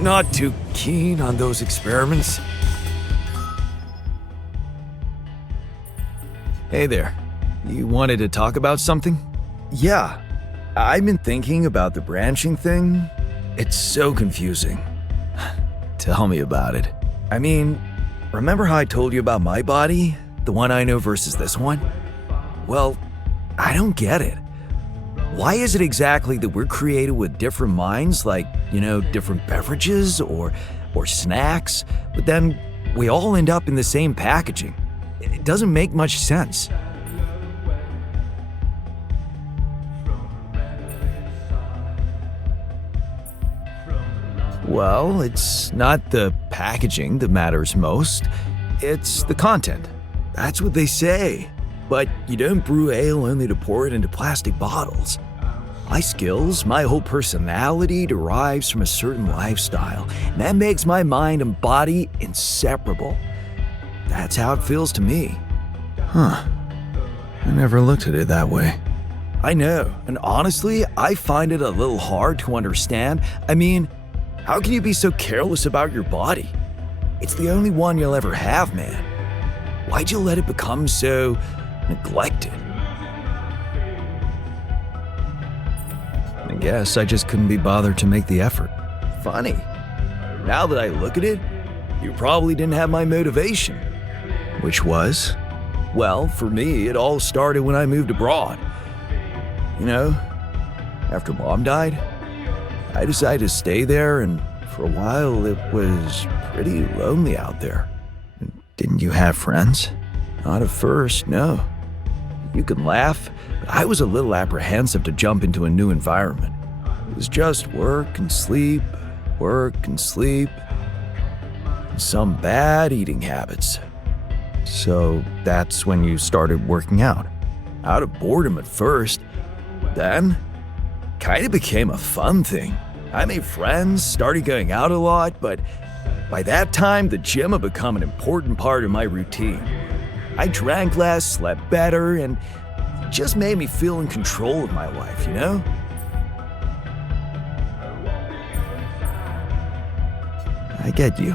I'm not too keen on those experiments. Hey there. You wanted to talk about something? Yeah. I've been thinking about the branching thing. It's so confusing. Tell me about it. I mean, remember how I told you about my body? The one I know versus this one? Well, I don't get it. Why is it exactly that we're created with different minds, like, different beverages or snacks, but then we all end up in the same packaging? It doesn't make much sense. Well, it's not the packaging that matters most. It's the content. That's what they say. But you don't brew ale only to pour it into plastic bottles. My skills, my whole personality derives from a certain lifestyle, and that makes my mind and body inseparable. That's how it feels to me. Huh. I never looked at it that way. I know, and honestly, I find it a little hard to understand. I mean, how can you be so careless about your body? It's the only one you'll ever have, man. Why'd you let it become so neglected? I guess I just couldn't be bothered to make the effort. Funny. Now that I look at it, you probably didn't have my motivation. Which was? Well, for me, it all started when I moved abroad. After Mom died, I decided to stay there, and for a while it was pretty lonely out there. Didn't you have friends? Not at first, no. You can laugh, but I was a little apprehensive to jump into a new environment. It was just work and sleep, and some bad eating habits. So that's when you started working out. Out of boredom at first, then kind of became a fun thing. I made friends, started going out a lot, but by that time, the gym had become an important part of my routine. I drank less, slept better, and it just made me feel in control of my life, I get you.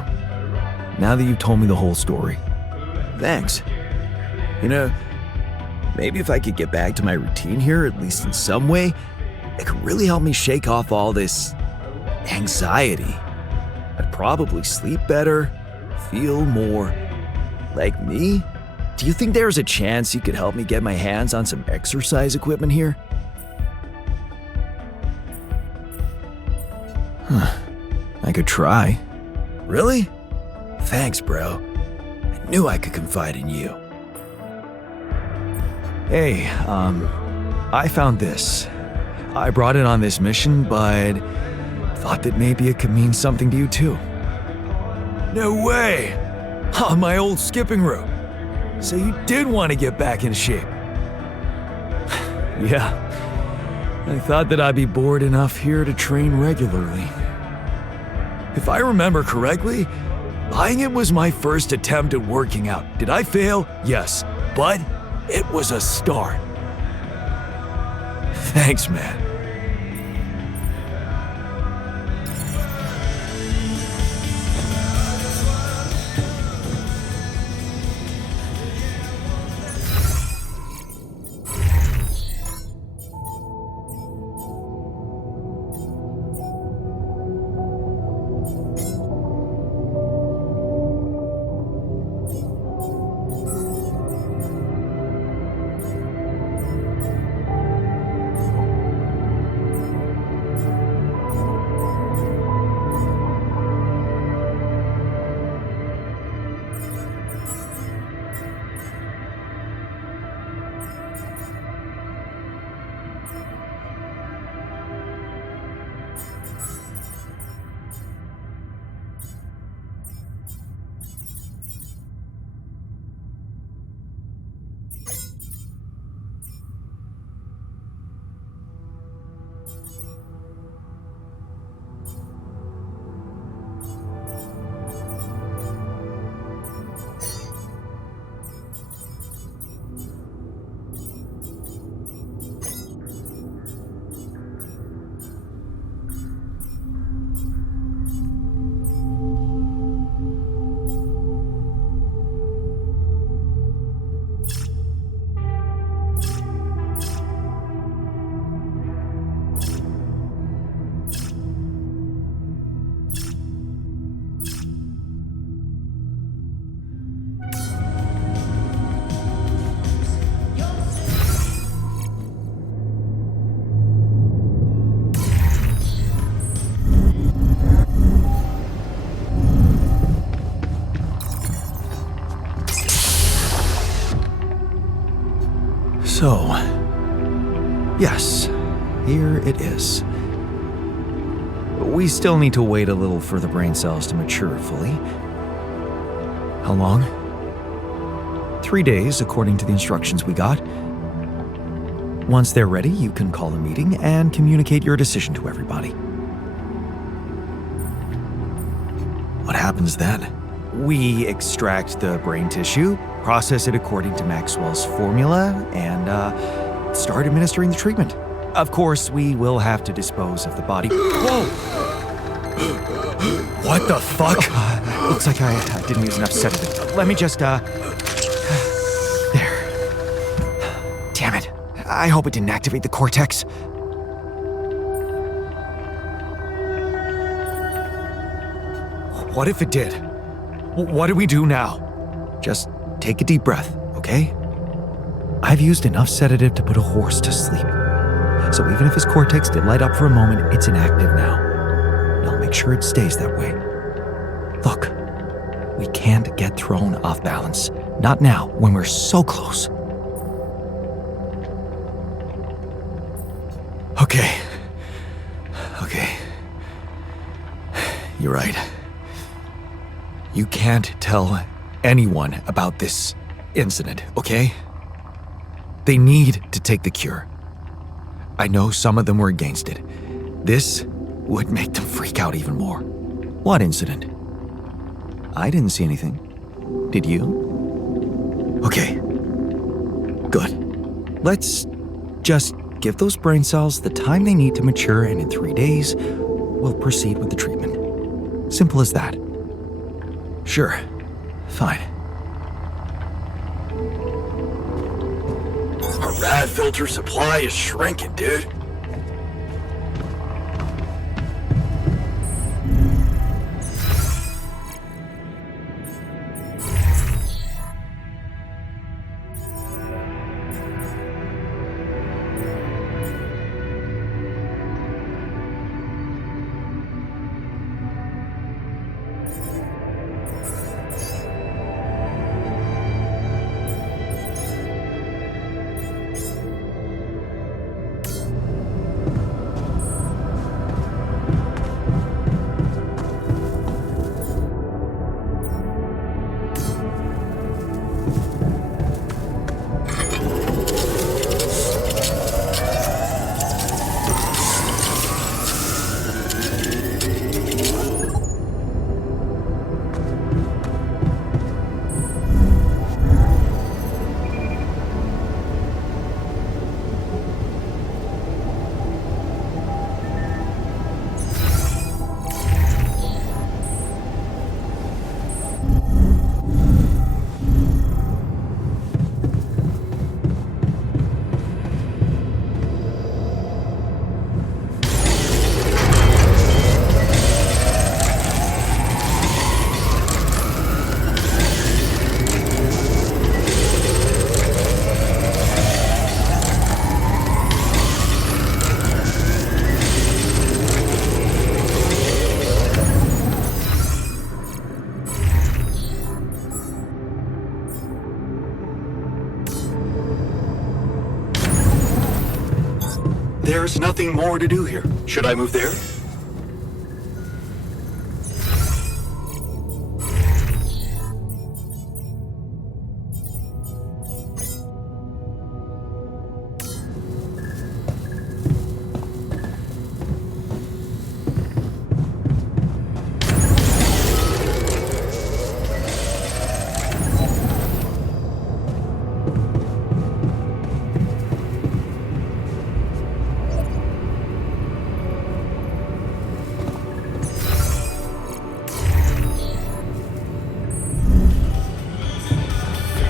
Now that you've told me the whole story. Thanks. Maybe if I could get back to my routine here, at least in some way, it could really help me shake off all this anxiety. I'd probably sleep better, feel more like me. Do you think there's a chance you could help me get my hands on some exercise equipment here? I could try. Really? Thanks, bro. I knew I could confide in you. Hey, I found this. I brought it on this mission, but thought that maybe it could mean something to you too. No way! My old skipping rope. So you did want to get back in shape. Yeah. I thought that I'd be bored enough here to train regularly. If I remember correctly, buying it was my first attempt at working out. Did I fail? Yes. But it was a start. Thanks, man. So, yes, here it is. We still need to wait a little for the brain cells to mature fully. How long? 3 days, according to the instructions we got. Once they're ready, you can call a meeting and communicate your decision to everybody. What happens then? We extract the brain tissue, process it according to Maxwell's formula, and start administering the treatment. Of course, we will have to dispose of the body. Whoa! What the fuck? Looks like I didn't use enough sedative. Let me just, There. Damn it. I hope it didn't activate the cortex. What if it did? What do we do now? Just take a deep breath, okay? I've used enough sedative to put a horse to sleep. So even if his cortex did light up for a moment, it's inactive now. And I'll make sure it stays that way. Look, we can't get thrown off balance. Not now, when we're so close. Okay. You're right. You can't tell anyone about this incident, okay? They need to take the cure. I know some of them were against it. This would make them freak out even more. What incident? I didn't see anything. Did you? Okay. Good. Let's just give those brain cells the time they need to mature, and in 3 days, we'll proceed with the treatment. Simple as that. Sure. Fine. Our rad filter supply is shrinking, dude. There's nothing more to do here. Should I move there?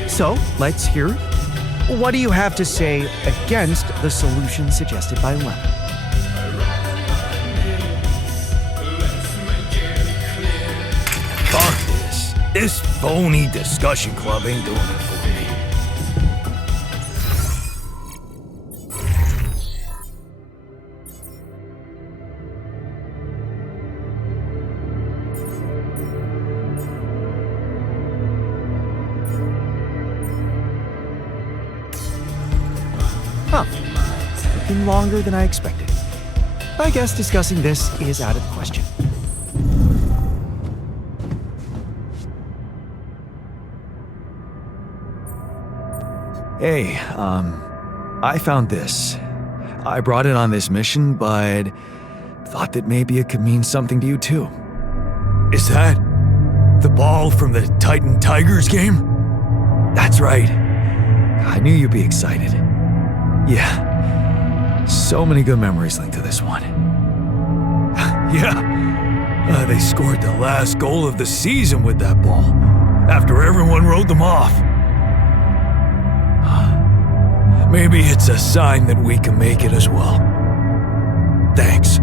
So, let's hear it. What do you have to say against the solution suggested by Lemon? Fuck this. This phony discussion club ain't doing it for me. taken longer than I expected. I guess discussing this is out of the question. Hey, I found this. I brought it on this mission, but thought that maybe it could mean something to you too. Is that the ball from the Titan Tigers game? That's right. I knew you'd be excited. Yeah, so many good memories linked to this one. Yeah, they scored the last goal of the season with that ball, after everyone wrote them off. Maybe it's a sign that we can make it as well. Thanks.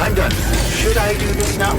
I'm done. Should I do this now?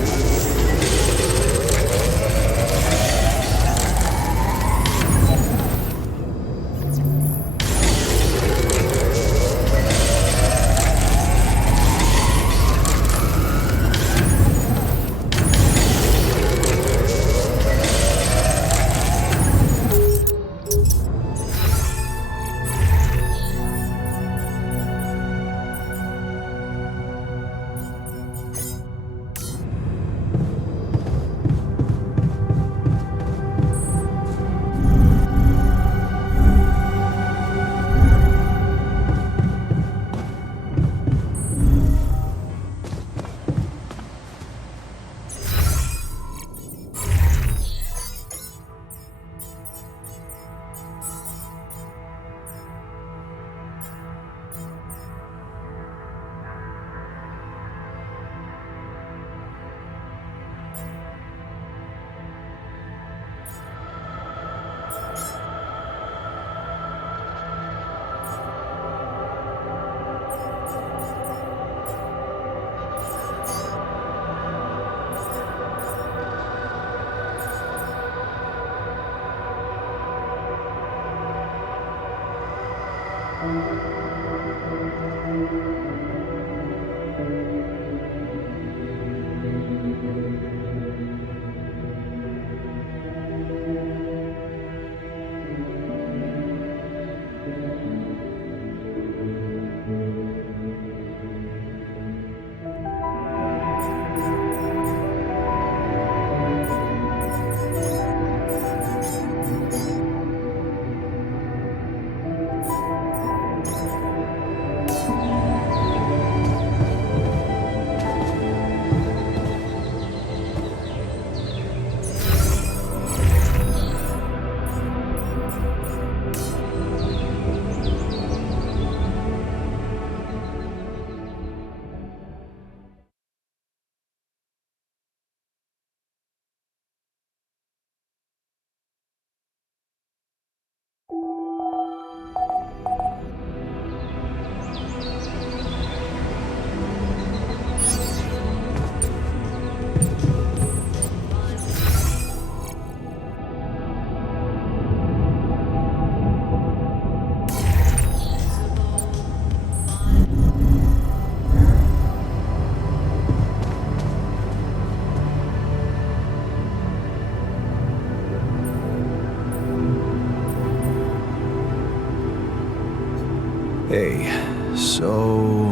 Hey, so...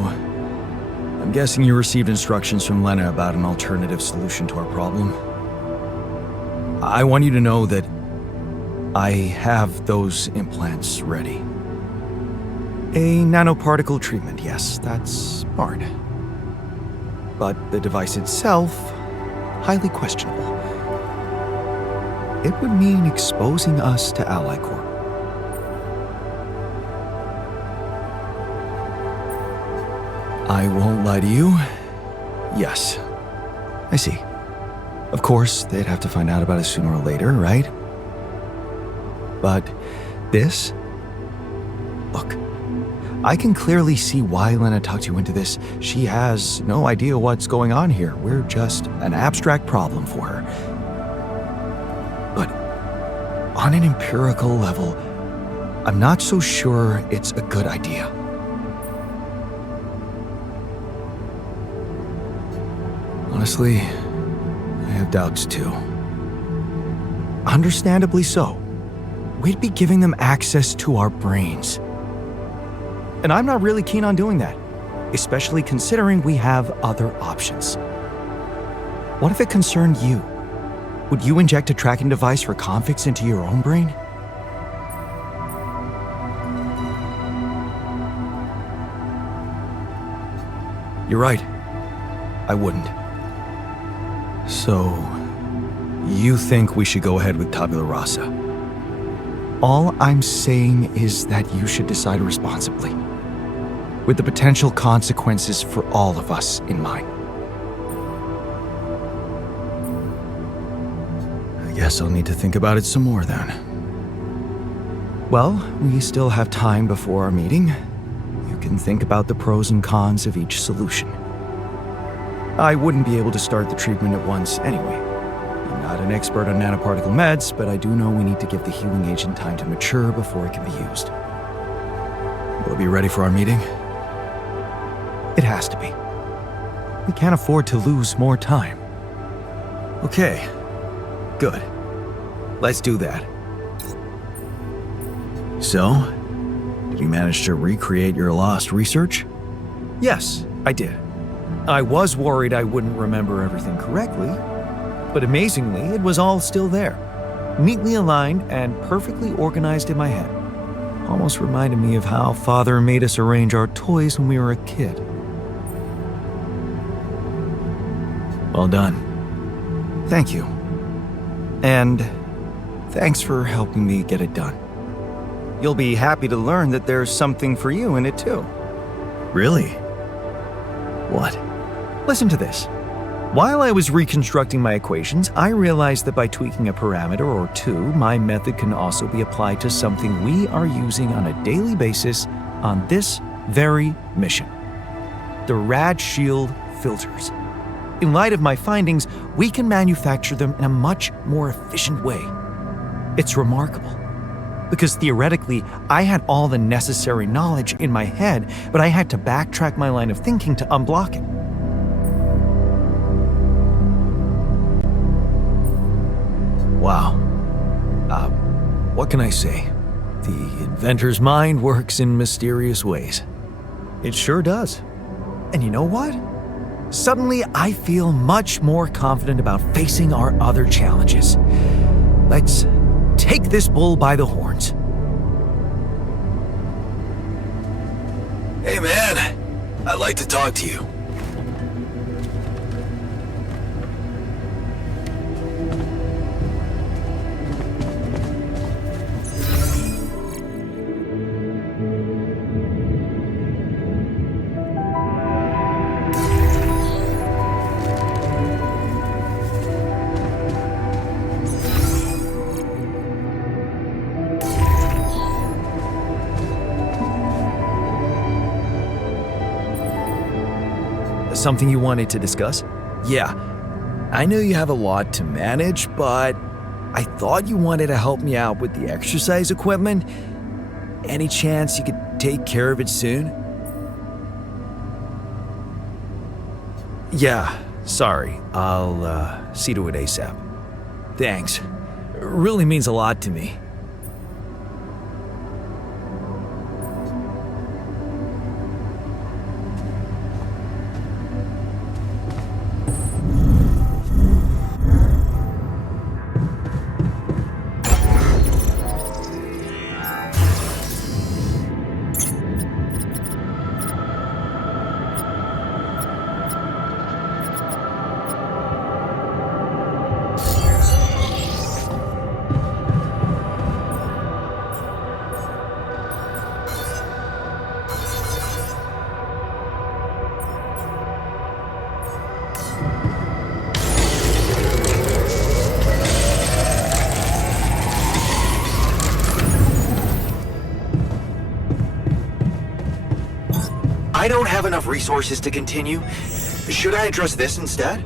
I'm guessing you received instructions from Lena about an alternative solution to our problem. I want you to know that I have those implants ready. A nanoparticle treatment, yes, that's smart. But the device itself, highly questionable. It would mean exposing us to Ally Corp. I won't lie to you. Yes, I see. Of course, they'd have to find out about it sooner or later, right? But this? Look, I can clearly see why Lena talked you into this. She has no idea what's going on here. We're just an abstract problem for her. But on an empirical level, I'm not so sure it's a good idea. Honestly, I have doubts too. Understandably so. We'd be giving them access to our brains. And I'm not really keen on doing that, especially considering we have other options. What if it concerned you? Would you inject a tracking device for convicts into your own brain? You're right. I wouldn't. So, you think we should go ahead with Tabula Rasa? All I'm saying is that you should decide responsibly, with the potential consequences for all of us in mind. I guess I'll need to think about it some more then. Well, we still have time before our meeting. You can think about the pros and cons of each solution. I wouldn't be able to start the treatment at once anyway. I'm not an expert on nanoparticle meds, but I do know we need to give the healing agent time to mature before it can be used. Will it be ready for our meeting? It has to be. We can't afford to lose more time. Okay, good. Let's do that. So, did you manage to recreate your lost research? Yes, I did. I was worried I wouldn't remember everything correctly, but amazingly, it was all still there, neatly aligned and perfectly organized in my head. Almost reminded me of how Father made us arrange our toys when we were a kid. Well done. Thank you. And thanks for helping me get it done. You'll be happy to learn that there's something for you in it too. Really? What? Listen to this. While I was reconstructing my equations, I realized that by tweaking a parameter or two, my method can also be applied to something we are using on a daily basis on this very mission. The Rad Shield filters. In light of my findings, we can manufacture them in a much more efficient way. It's remarkable. Because theoretically, I had all the necessary knowledge in my head, but I had to backtrack my line of thinking to unblock it. Wow. What can I say? The inventor's mind works in mysterious ways. It sure does. And you know what? Suddenly, I feel much more confident about facing our other challenges. Let's take this bull by the horns. Hey man, I'd like to talk to you. Something you wanted to discuss? Yeah, I know you have a lot to manage, but I thought you wanted to help me out with the exercise equipment. Any chance you could take care of it soon? Yeah, sorry. I'll see to it ASAP. Thanks. It really means a lot to me. I don't have enough resources to continue. Should I address this instead?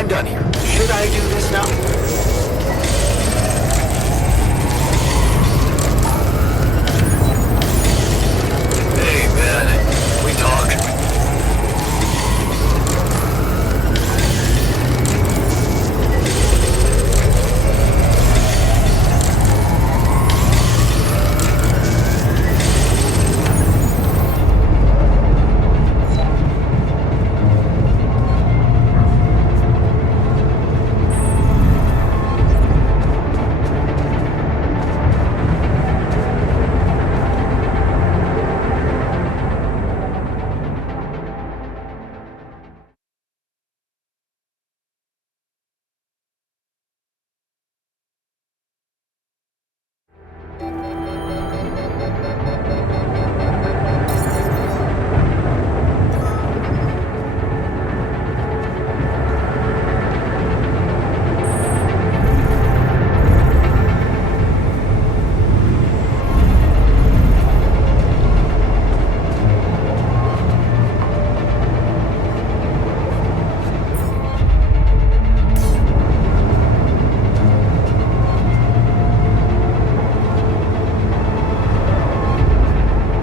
I'm done here. Should I do this now? Hey, man. We talk.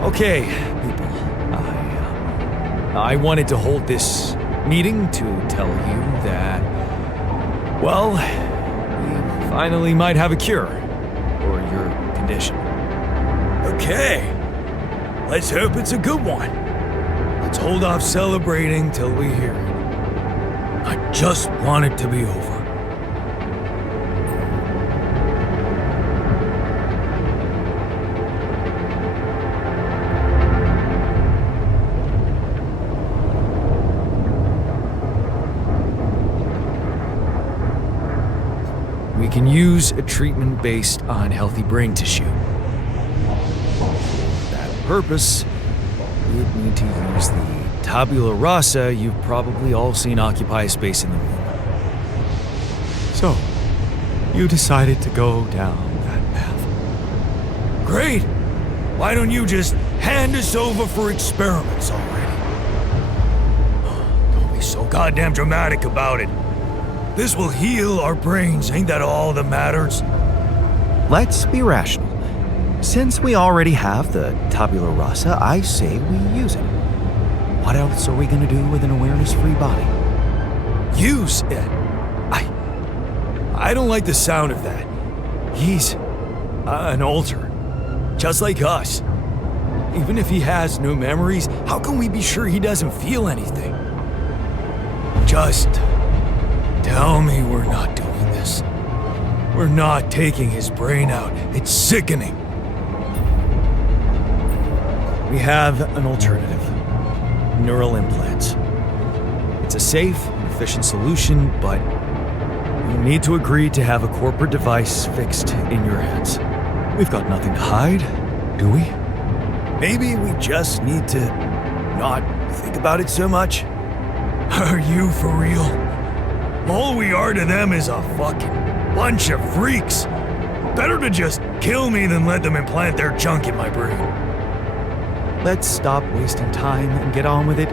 Okay, people. I wanted to hold this meeting to tell you that, well, we finally might have a cure for your condition. Okay. Let's hope it's a good one. Let's hold off celebrating till we hear it. I just want it to be over. We can use a treatment based on healthy brain tissue. For that purpose, we'd need to use the Tabula Rasa you've probably all seen occupy a space in the room. So, you decided to go down that path. Great! Why don't you just hand us over for experiments already? Don't be so goddamn dramatic about it. This will heal our brains, ain't that all that matters? Let's be rational. Since we already have the Tabula Rasa, I say we use it. What else are we gonna do with an awareness-free body? Use it? I don't like the sound of that. He's an alter, just like us. Even if he has no memories, how can we be sure he doesn't feel anything? Just tell me we're not doing this. We're not taking his brain out. It's sickening. We have an alternative. Neural implants. It's a safe and efficient solution, but you'll need to agree to have a corporate device fixed in your hands. We've got nothing to hide, do we? Maybe we just need to not think about it so much. Are you for real? All we are to them is a fucking bunch of freaks. Better to just kill me than let them implant their junk in my brain. Let's stop wasting time and get on with it.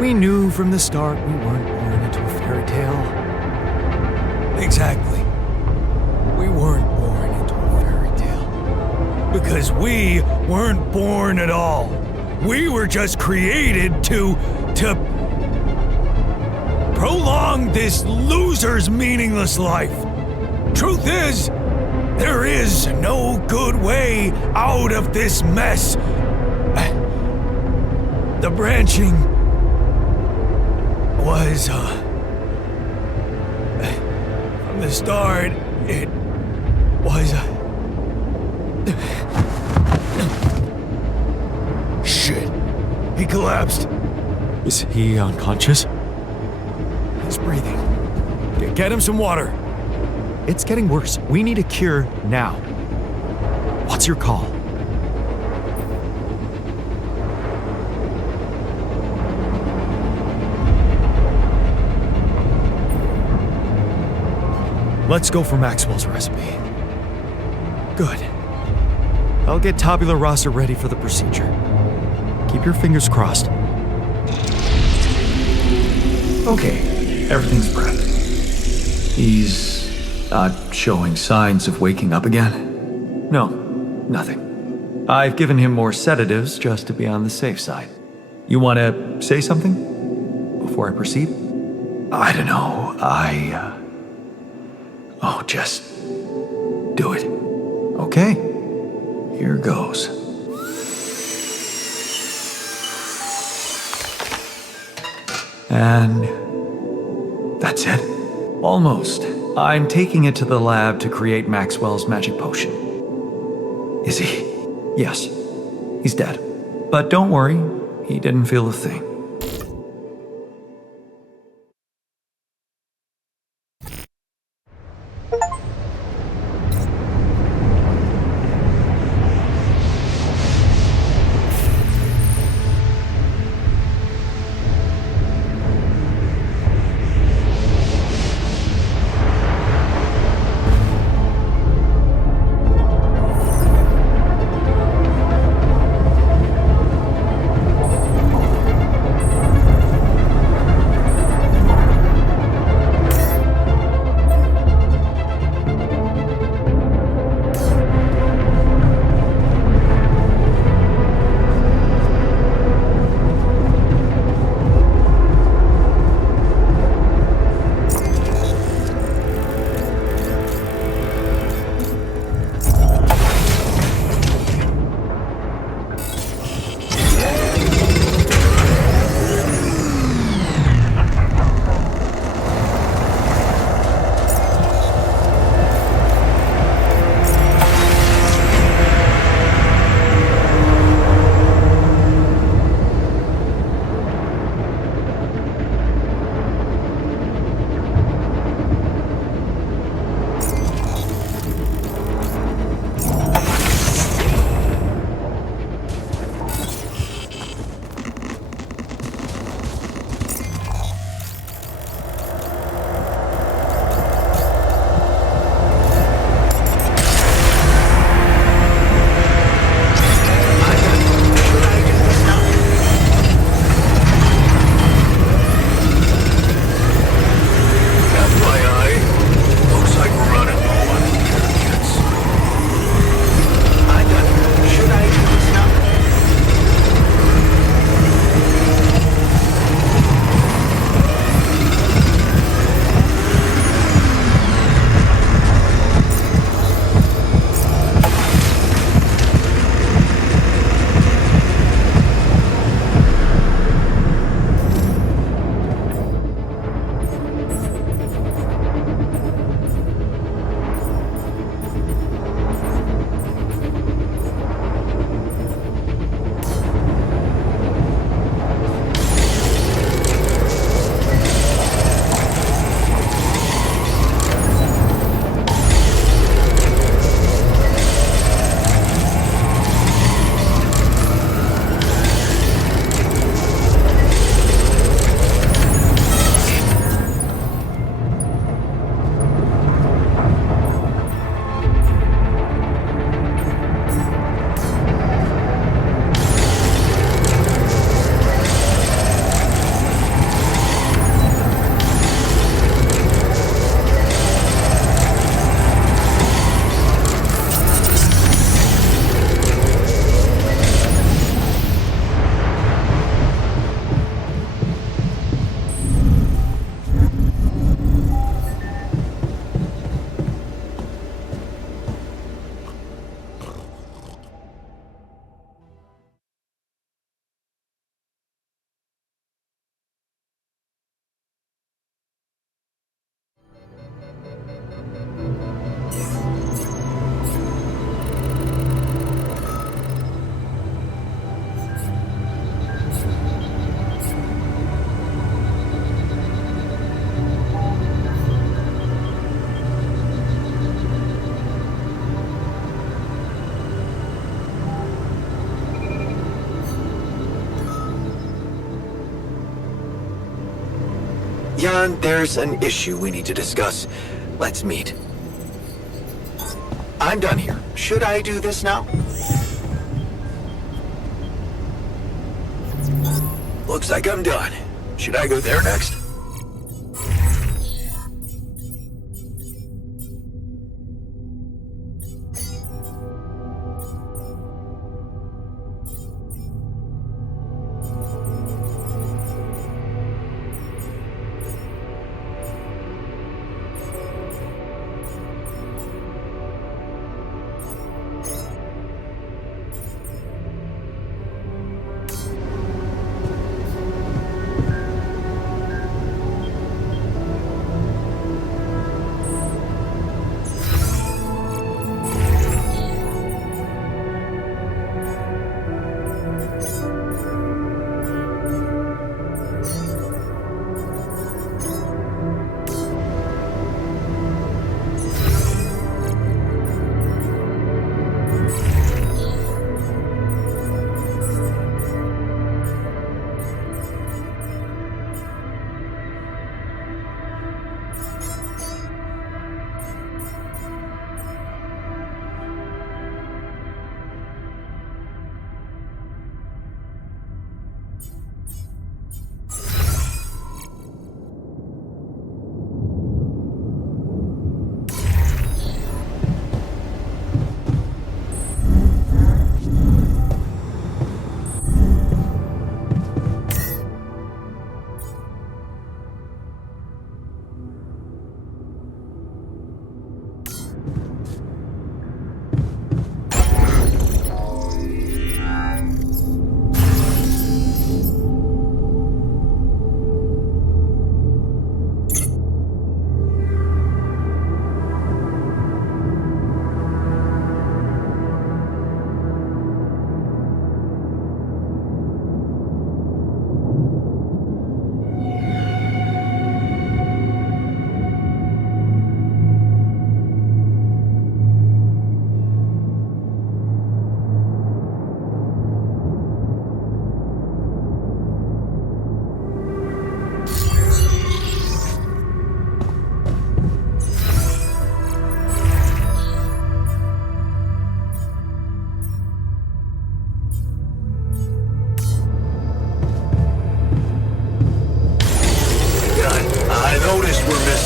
We knew from the start we weren't born into a fairy tale. Exactly. We weren't born into a fairy tale. Because we weren't born at all. We were just created to prolong this loser's meaningless life. Truth is, there is no good way out of this mess. The branching was, from the start, it was, shit. He collapsed. Is he unconscious? He's breathing. Get him some water. It's getting worse. We need a cure now. What's your call? Let's go for Maxwell's recipe. Good. I'll get Tabula Rasa ready for the procedure. Keep your fingers crossed. Okay, everything's prepped. He's not showing signs of waking up again? No, nothing. I've given him more sedatives just to be on the safe side. You want to say something before I proceed? I don't know. Oh, just do it. Okay. Here goes. And that's it. Almost. I'm taking it to the lab to create Maxwell's magic potion. Is he? Yes. He's dead. But don't worry, he didn't feel a thing. Jan, there's an issue we need to discuss. Let's meet. I'm done here. Should I do this now? Looks like I'm done. Should I go there next?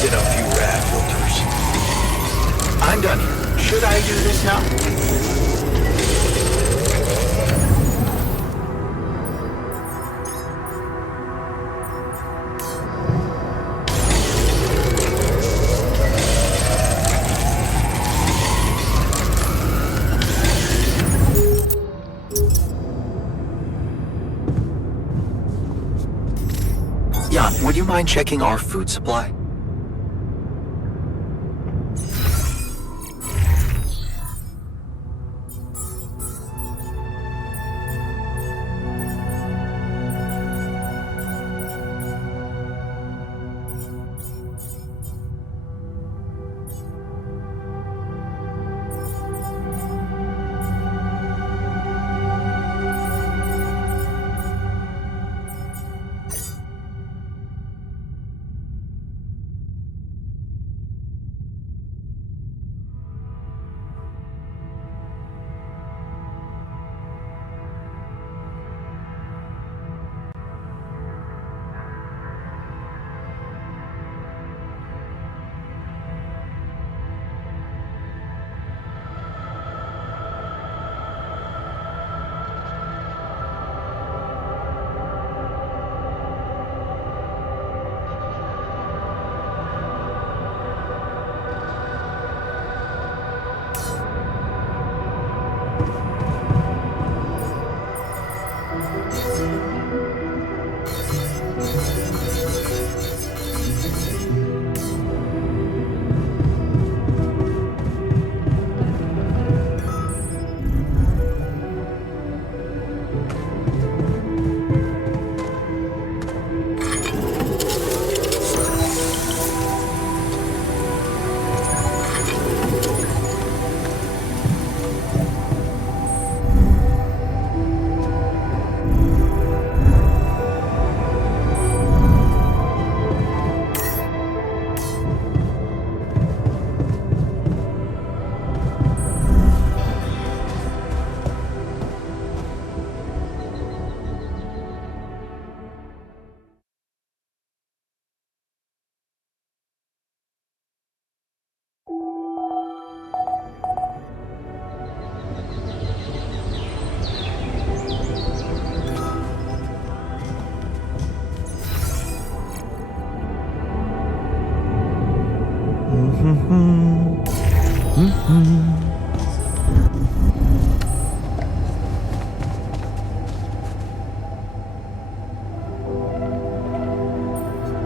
In a few rad filters. I'm done here. Should I do this now? Jan, would you mind checking our food supply?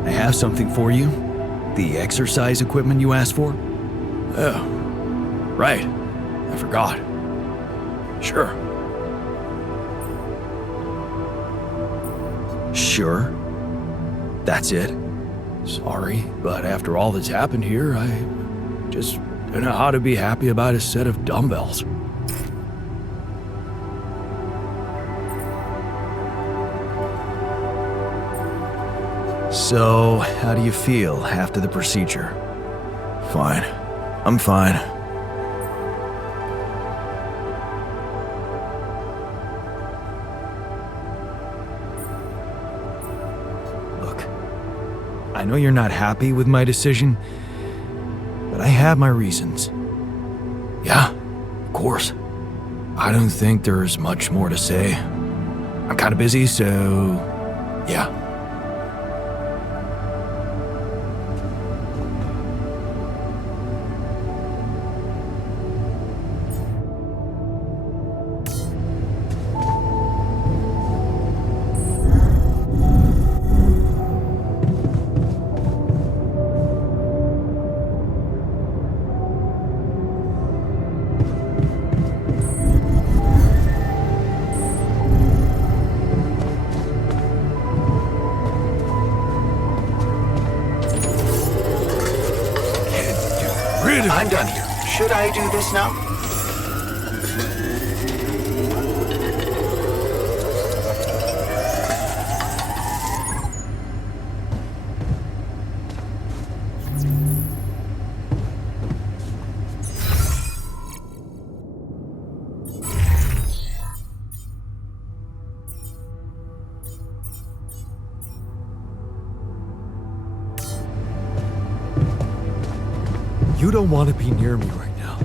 I have something for you. The exercise equipment you asked for. Oh, right. I forgot. Sure. Sure? That's it? Sorry, but after all that's happened here, I just don't know how to be happy about a set of dumbbells. So, how do you feel after the procedure? Fine. I'm fine. Look, I know you're not happy with my decision, but I have my reasons. Yeah, of course. I don't think there's much more to say. I'm kind of busy, so yeah. I'm done here. Should I do this now? You don't want to be near me right now.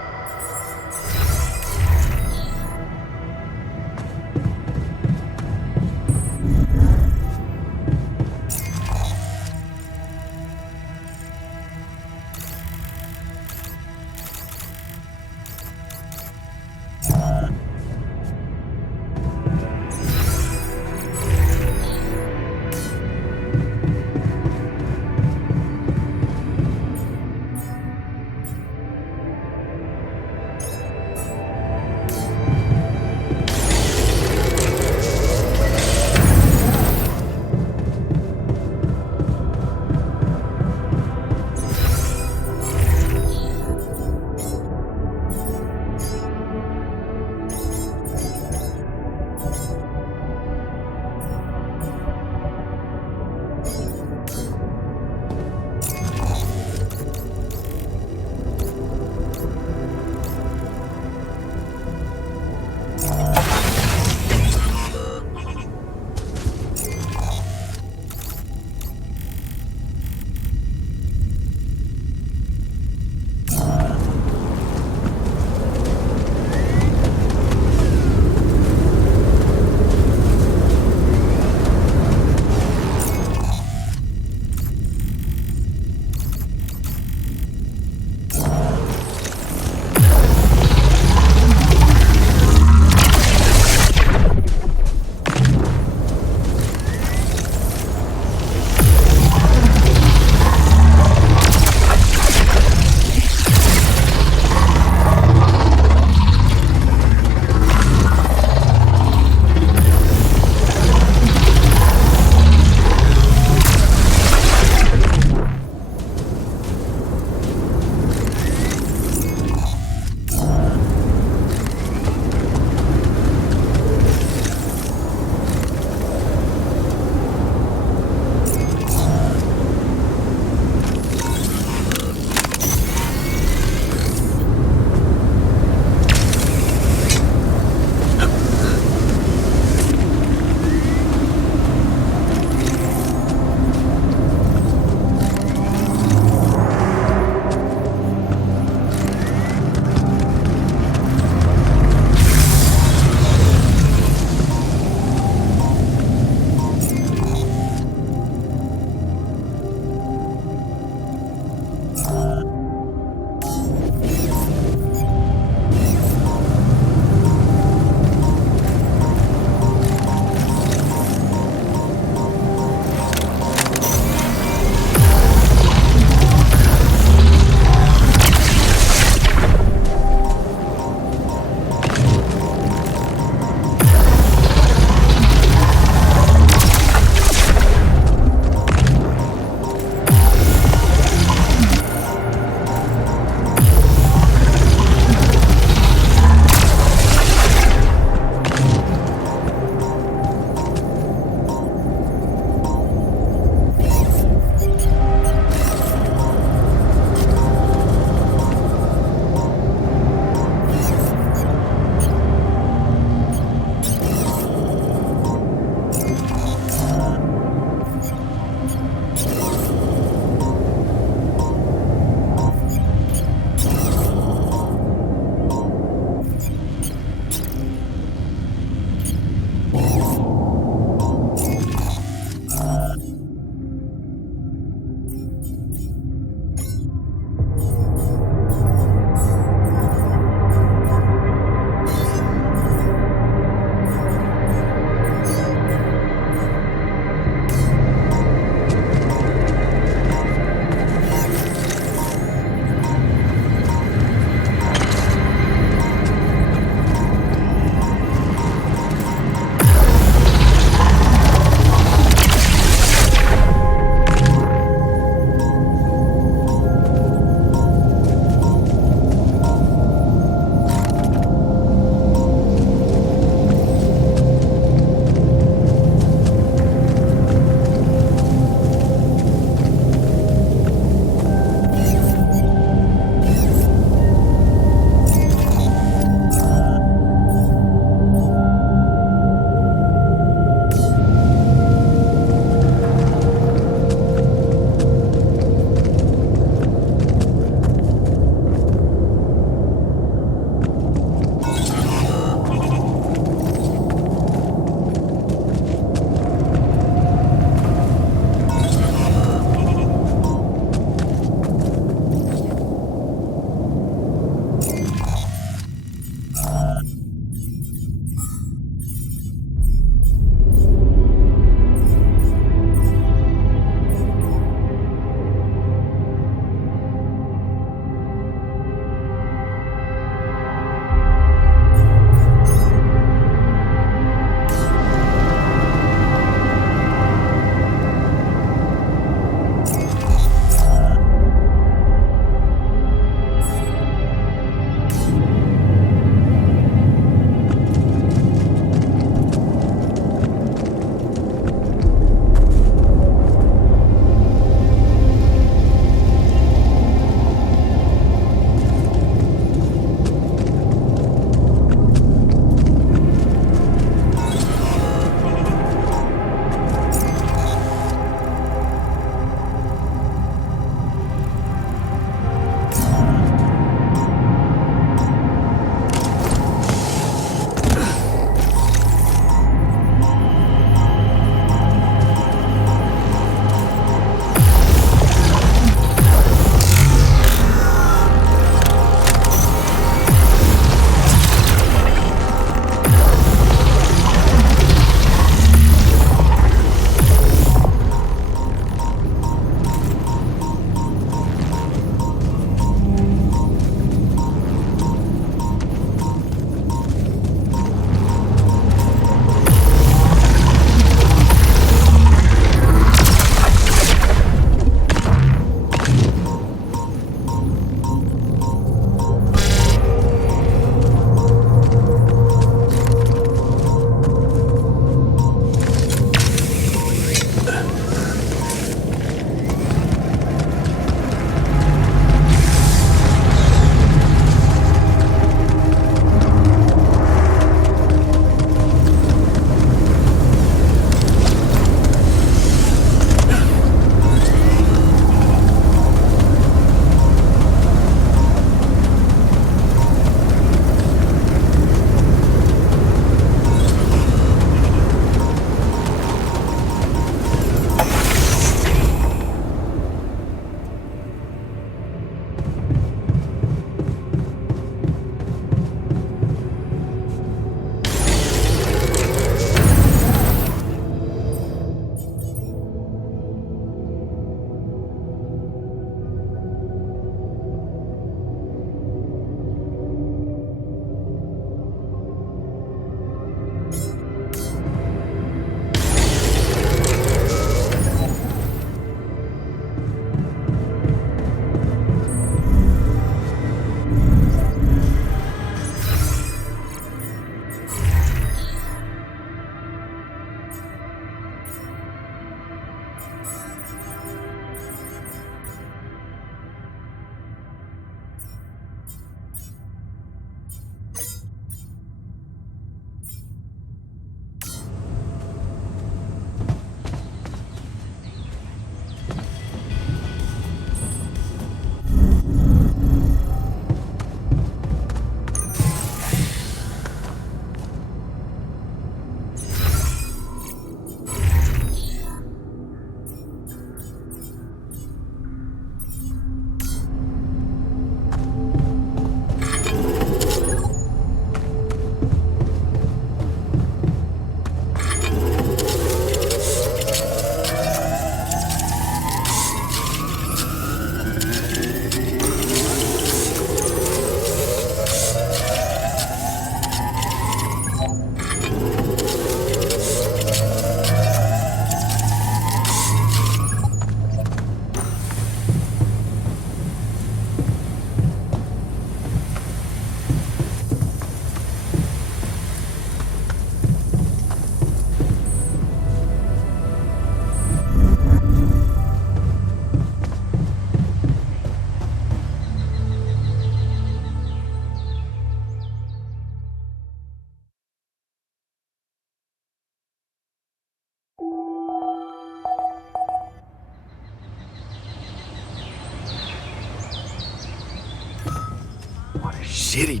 shitty.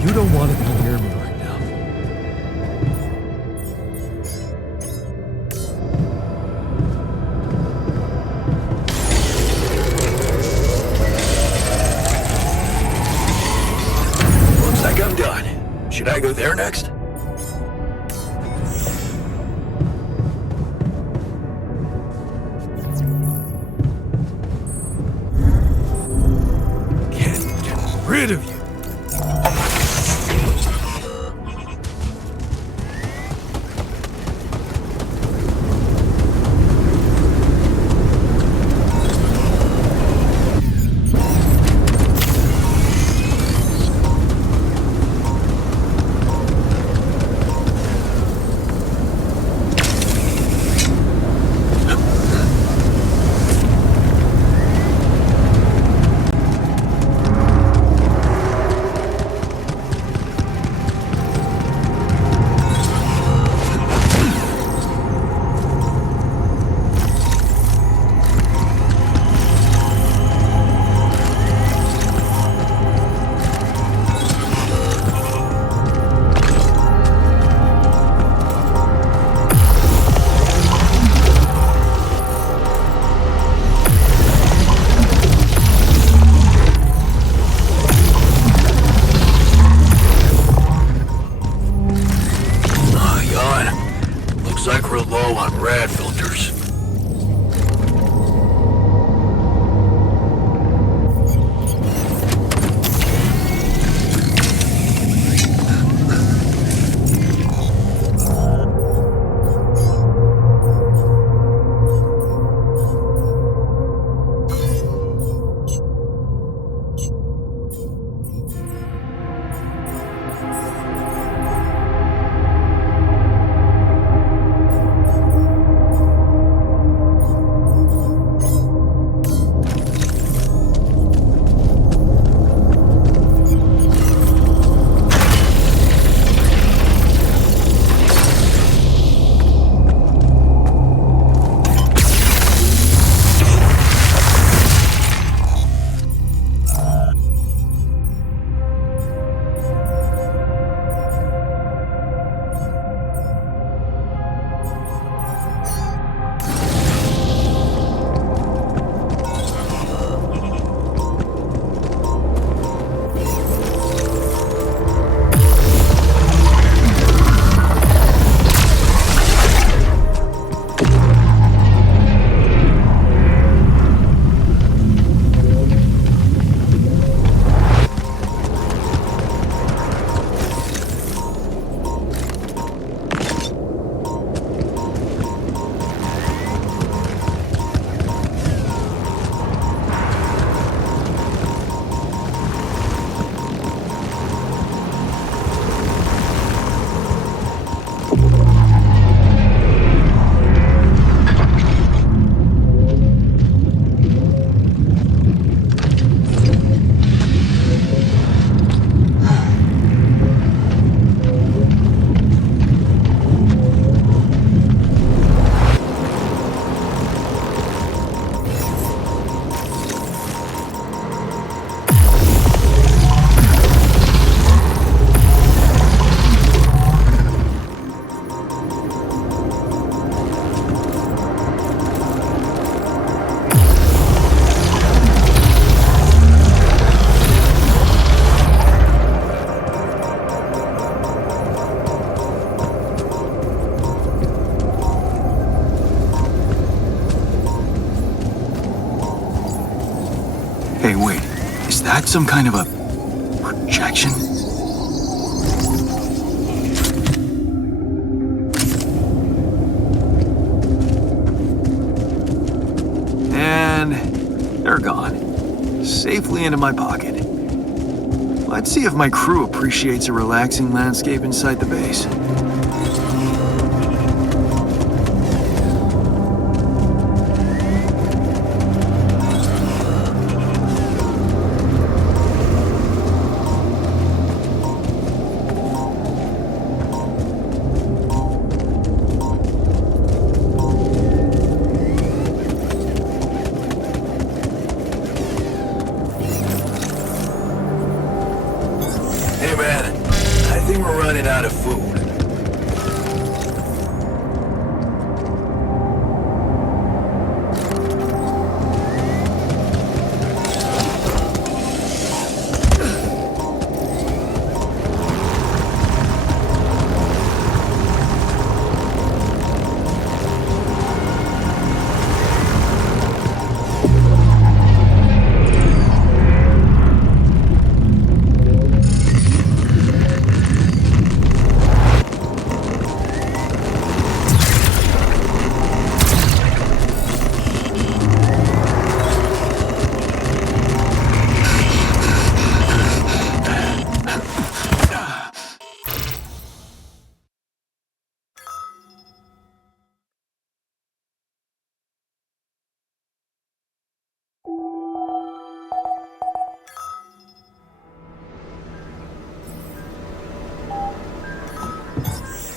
You don't want to be near me right now. Looks like I'm done. Should I go there next? Can't get rid of you. that some kind of a projection? And they're gone. Safely into my pocket. Let's see if my crew appreciates a relaxing landscape inside the base. Hey man, I think we're running out of food.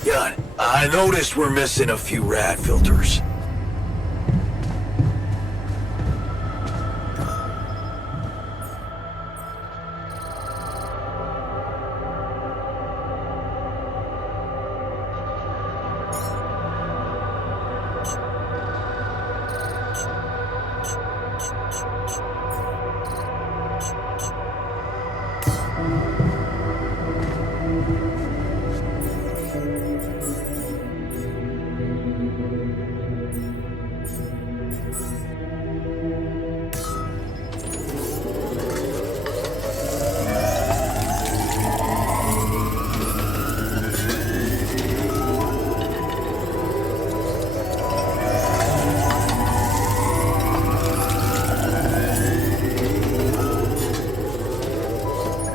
Gun, I noticed we're missing a few rat filters.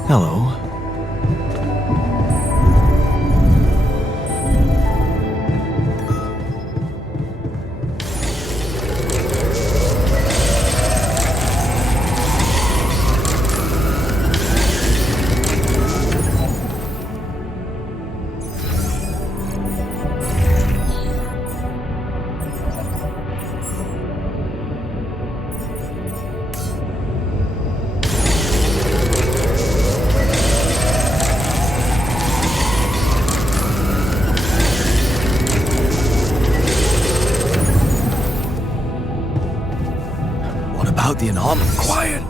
Hello. What about the anomaly? Quiet.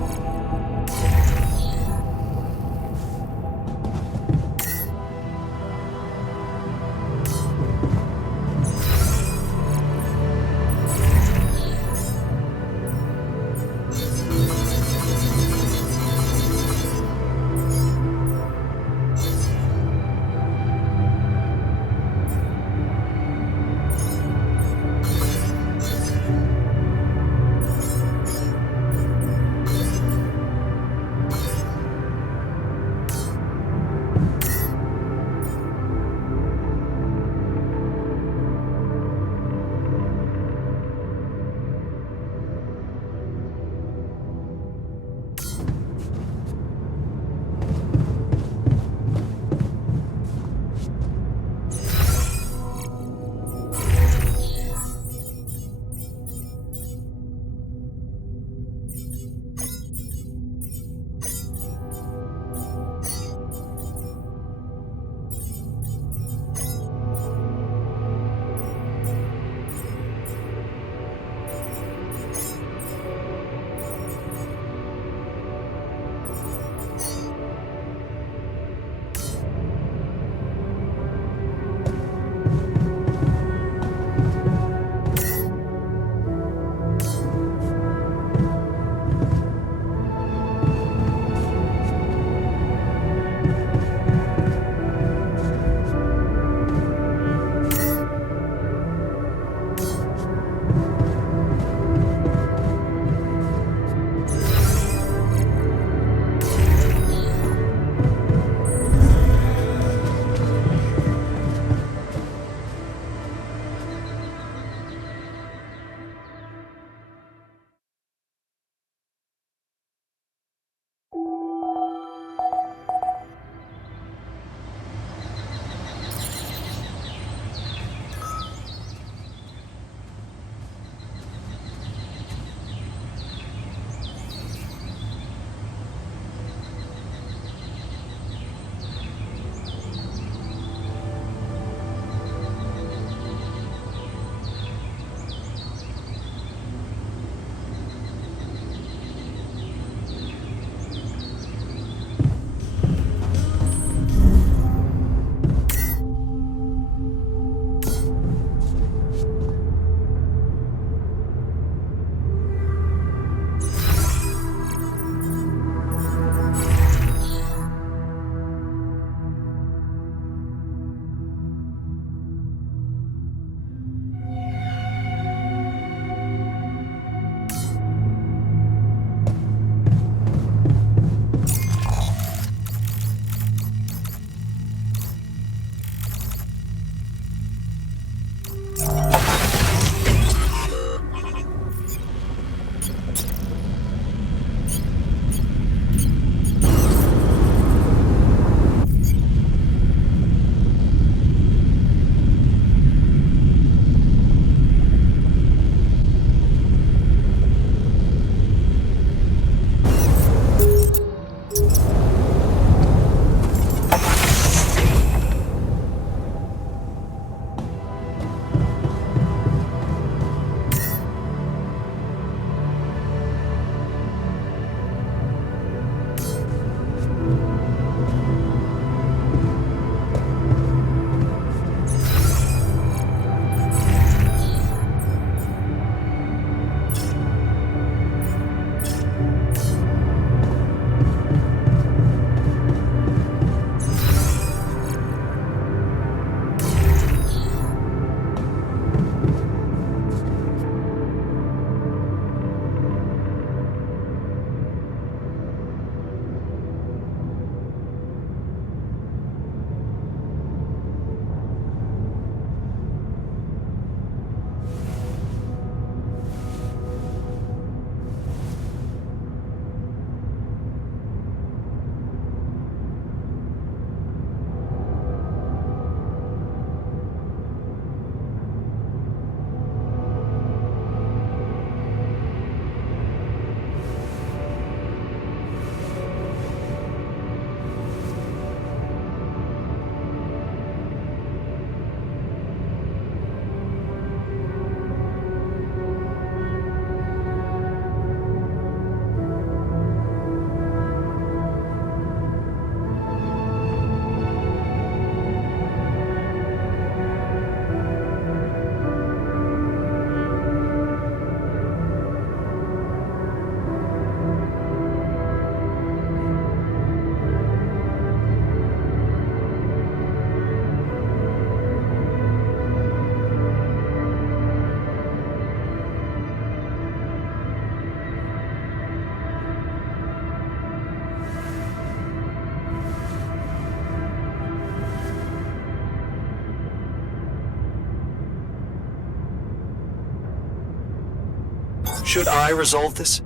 Should I resolve this?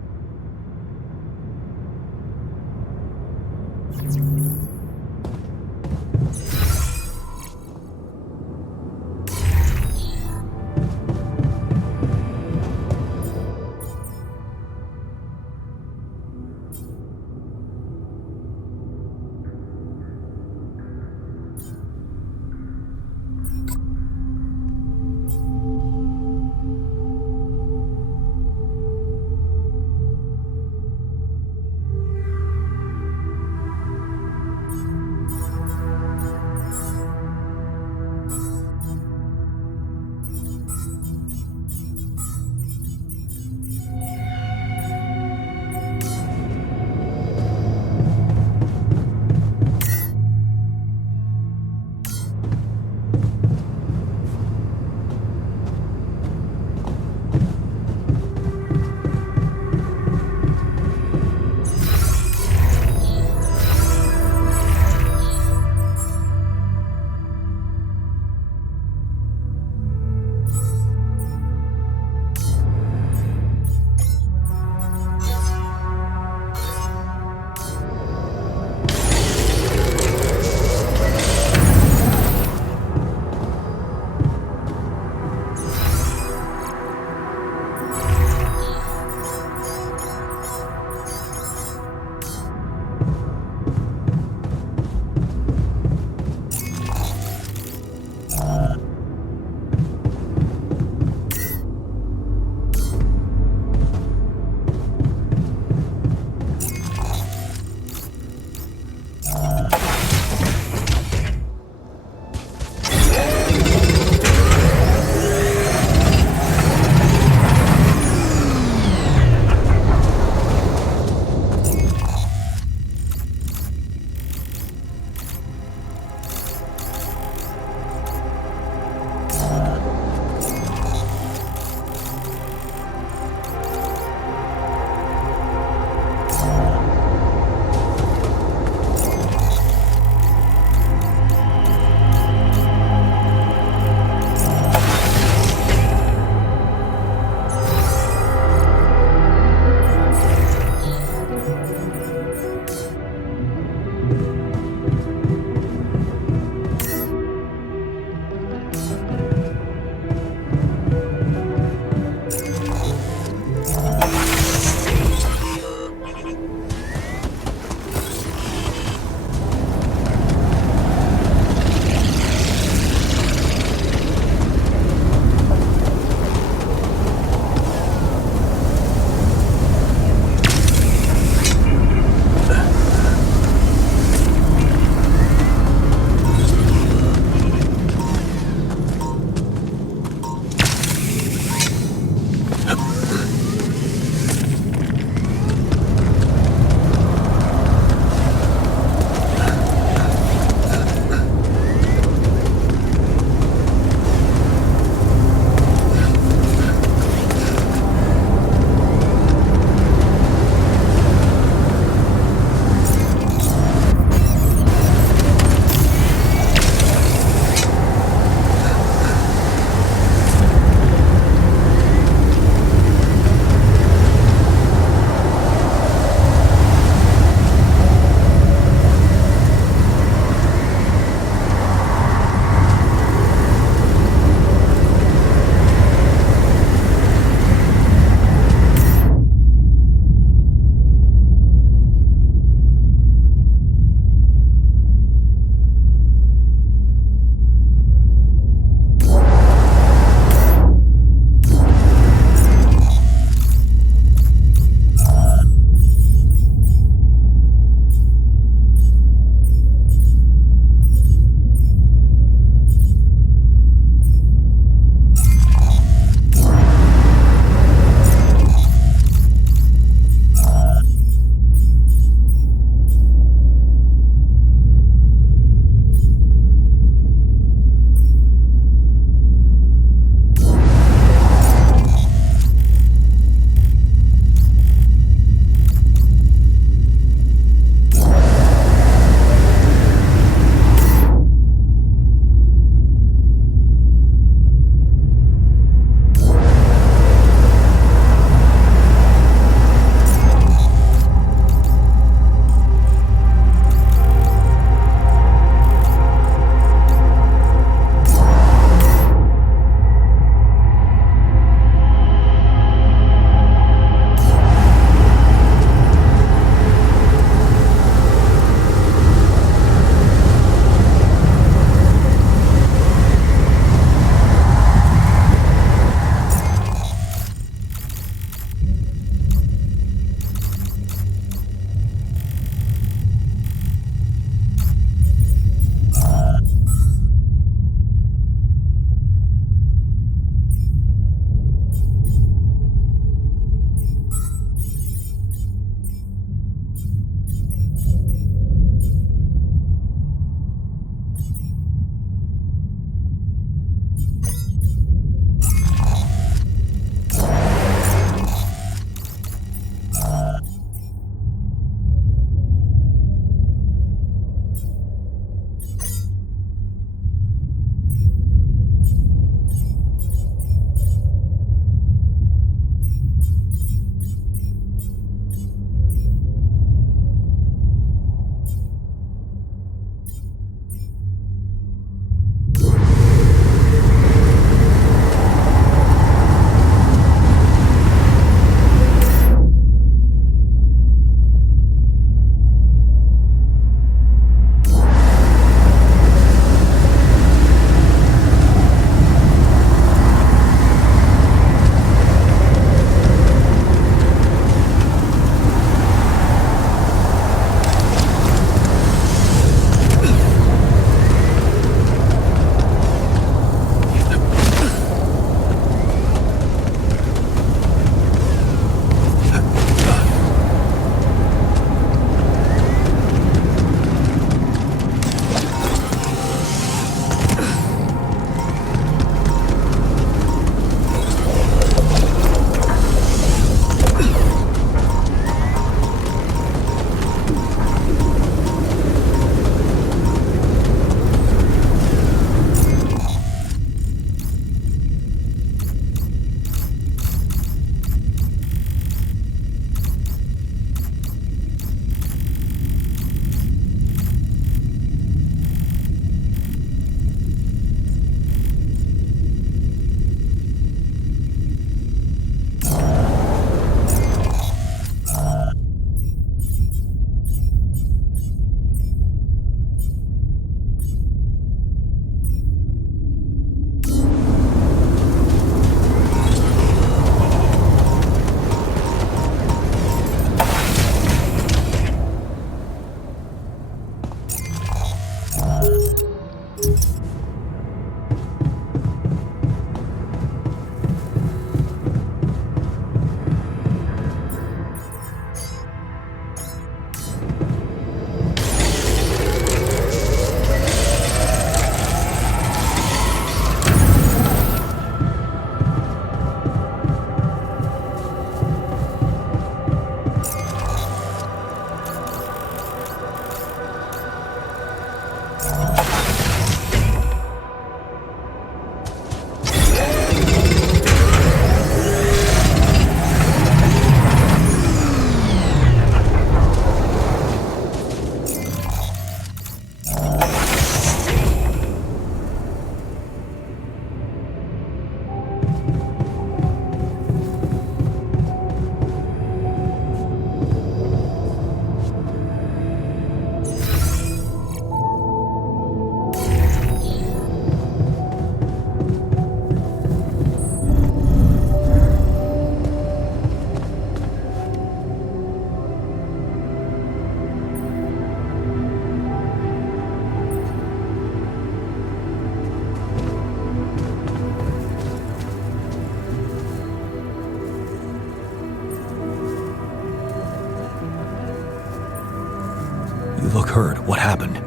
look hurt. What happened?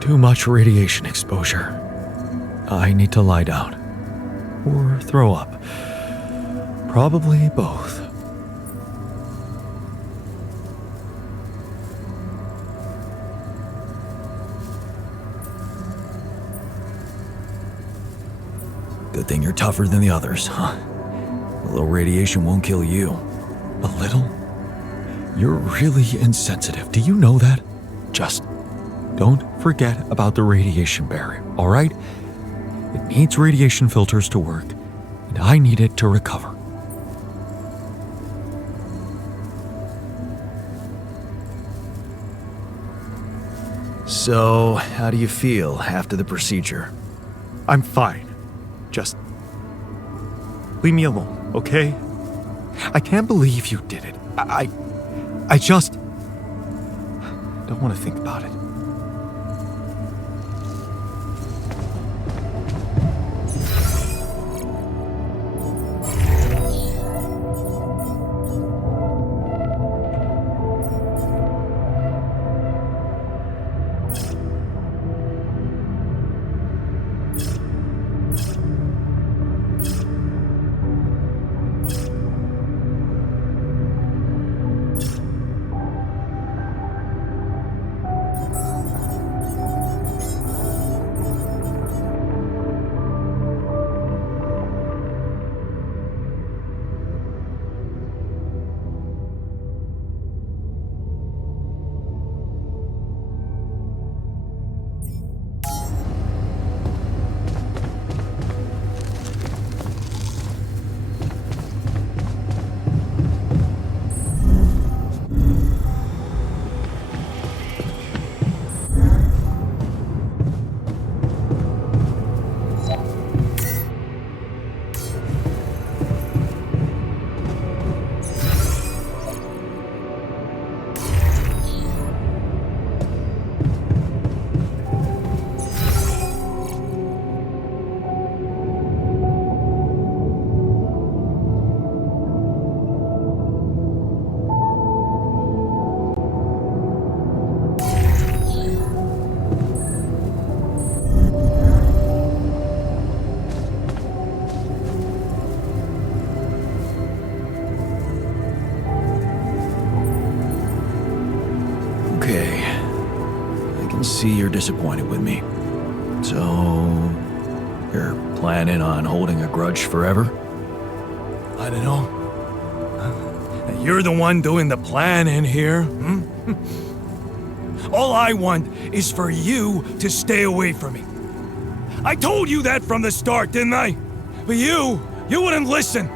Too much radiation exposure. I need to lie down. Or throw up. Probably both. Good thing you're tougher than the others, huh? A little radiation won't kill you. A little? You're really insensitive. Do you know that? Just don't forget about the radiation barrier, all right? It needs radiation filters to work, and I need it to recover. So, how do you feel after the procedure? I'm fine. Just leave me alone, okay? I can't believe you did it. I just don't want to think about it. See you're disappointed with me. So, you're planning on holding a grudge forever? I don't know. You're the one doing the planning here. All I want is for you to stay away from me. I told you that from the start, didn't I? But you wouldn't listen.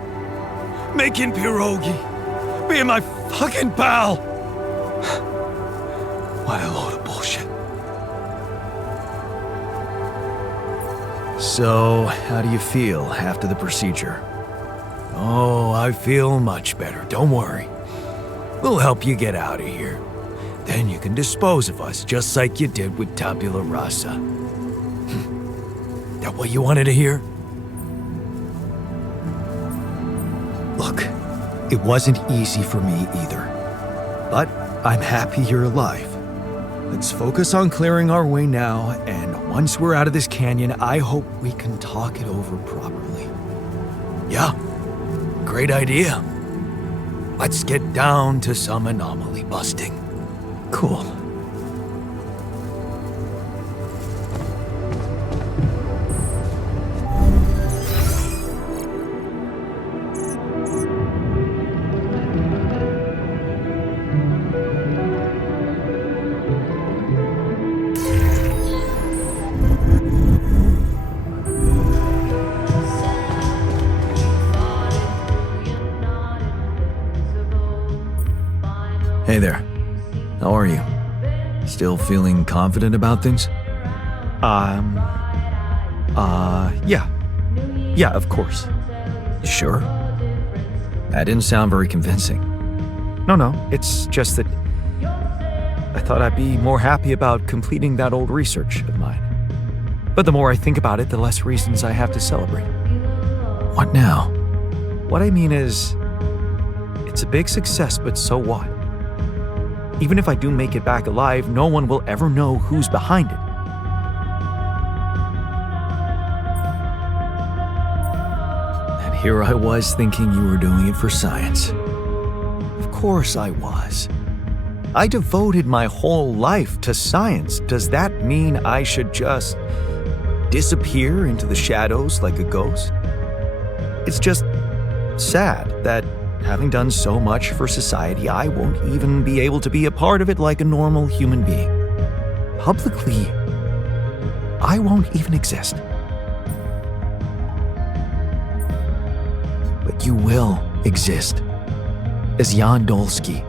Making pierogi, being my fucking pal. What a load of bullshit. So, how do you feel after the procedure? Oh, I feel much better. Don't worry. We'll help you get out of here. Then you can dispose of us just like you did with Tabula Rasa. That what you wanted to hear? Look, it wasn't easy for me either. But I'm happy you're alive. Let's focus on clearing our way now, and once we're out of this canyon, I hope we can talk it over properly. Yeah, great idea. Let's get down to some anomaly busting. Cool. Hey there. How are you? Still feeling confident about things? Yeah. Yeah, of course. You sure? That didn't sound very convincing. No, it's just that I thought I'd be more happy about completing that old research of mine. But the more I think about it, the less reasons I have to celebrate. What now? What I mean is, it's a big success, but so what? Even if I do make it back alive, no one will ever know who's behind it. And here I was thinking you were doing it for science. Of course I was. I devoted my whole life to science. Does that mean I should just disappear into the shadows like a ghost? It's just sad that having done so much for society, I won't even be able to be a part of it like a normal human being. Publicly, I won't even exist. But you will exist as Jan Dolsky.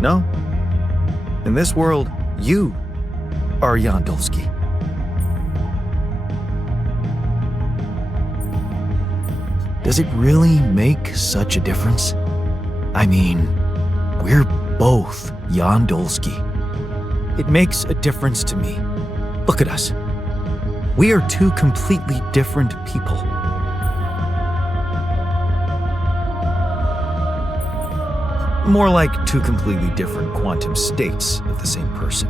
No. In this world, you are Jan Dolsky. Does it really make such a difference? I mean, we're both Jan Dolsky. It makes a difference to me. Look at us. We are two completely different people. More like two completely different quantum states of the same person.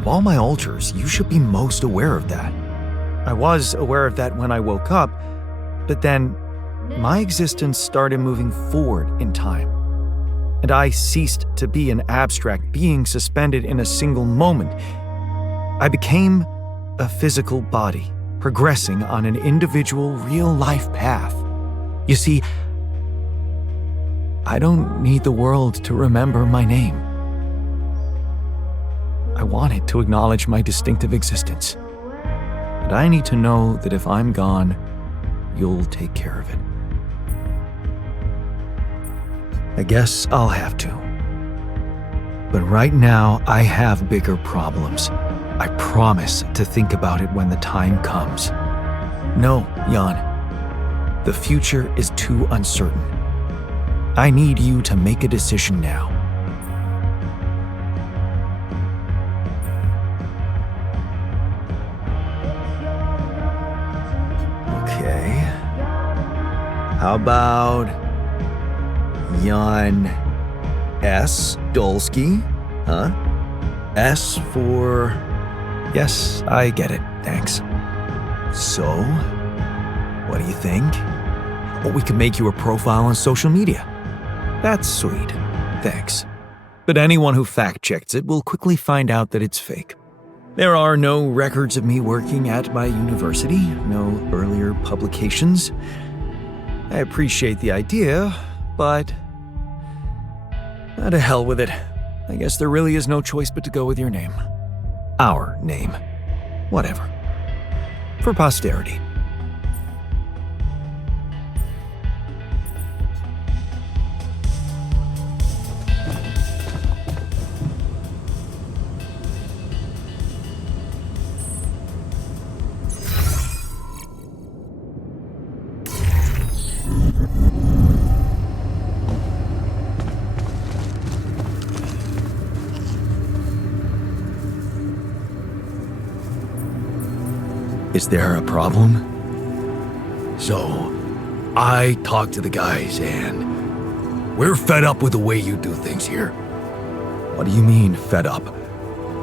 Of all my alters, you should be most aware of that. I was aware of that when I woke up, but then my existence started moving forward in time, and I ceased to be an abstract being suspended in a single moment. I became a physical body, progressing on an individual real-life path. You see, I don't need the world to remember my name. I want it to acknowledge my distinctive existence. And I need to know that if I'm gone, you'll take care of it. I guess I'll have to. But right now, I have bigger problems. I promise to think about it when the time comes. No, Jan. The future is too uncertain. I need you to make a decision now. Okay. How about Jan S. Dolsky? Huh? S for... Yes, I get it. Thanks. So, what do you think? Well, we can make you a profile on social media. That's sweet. Thanks. But anyone who fact-checks it will quickly find out that it's fake. There are no records of me working at my university, no earlier publications. I appreciate the idea, but... to hell with it. I guess there really is no choice but to go with your name. Our name. Whatever. For posterity. Is there a problem? So, I talked to the guys and we're fed up with the way you do things here. What do you mean, fed up?